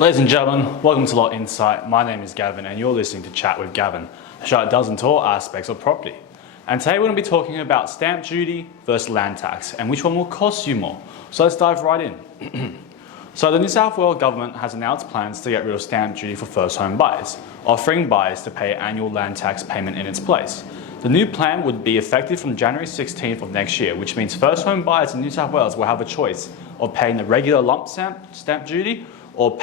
Ladies and gentlemen, welcome to Lot Insight. My name is Gavin and you're listening to Chat with Gavin, a show that delves into all aspects of property. And today we're going to be talking about stamp duty versus land tax and which one will cost you more. So let's dive right in. So the New South Wales government has announced plans to get rid of stamp duty for first home buyers, offering buyers to pay annual land tax payment in its place. The new plan would be effective from January 16th of next year, which means first home buyers in New South Wales will have a choice of paying the regular lump stamp duty or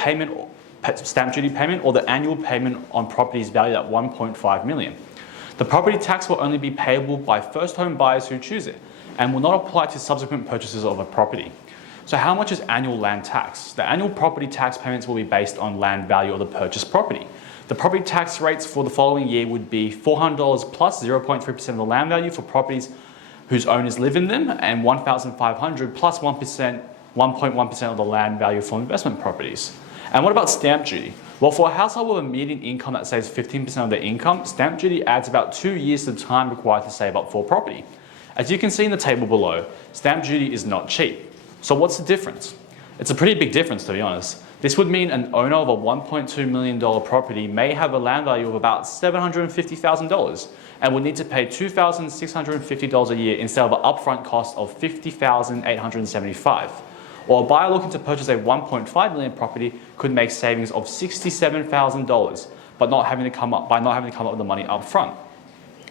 stamp duty payment or the annual payment on properties valued at 1.5 million. The property tax will only be payable by first home buyers who choose it and will not apply to subsequent purchases of a property. So how much is annual land tax? The annual property tax payments will be based on land value of the purchased property. The property tax rates for the following year would be $400 plus 0.3% of the land value for properties whose owners live in them, and $1,500 plus 1.1% of the land value for investment properties. And what about stamp duty? Well, for a household with a median income that saves 15% of their income, stamp duty adds about 2 years to the time required to save up for property. As you can see in the table below, stamp duty is not cheap. So what's the difference? It's a pretty big difference, to be honest. This would mean an owner of a $1.2 million property may have a land value of about $750,000 and would need to pay $2,650 a year instead of an upfront cost of $50,875. Or a buyer looking to purchase a $1.5 million property could make savings of $67,000 by not having to come up with the money up front.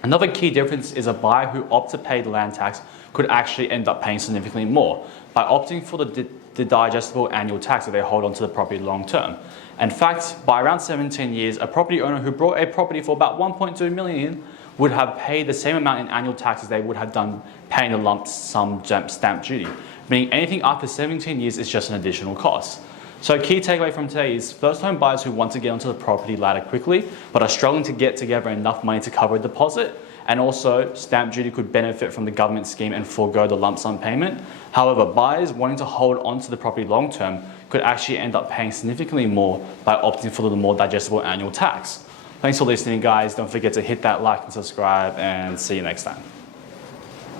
Another key difference is a buyer who opts to pay the land tax could actually end up paying significantly more by opting for the digestible annual tax if they hold onto the property long term. In fact, by around 17 years, a property owner who bought a property for about 1.2 million would have paid the same amount in annual tax as they would have done paying a lump sum stamp duty, meaning anything after 17 years is just an additional cost. So key takeaway from today is first home buyers who want to get onto the property ladder quickly but are struggling to get together enough money to cover a deposit, and also stamp duty could benefit from the government scheme and forego the lump sum payment. However, buyers wanting to hold onto the property long term could actually end up paying significantly more by opting for the more digestible annual tax. Thanks for listening, guys. Don't forget to hit that like and subscribe, and see you next time.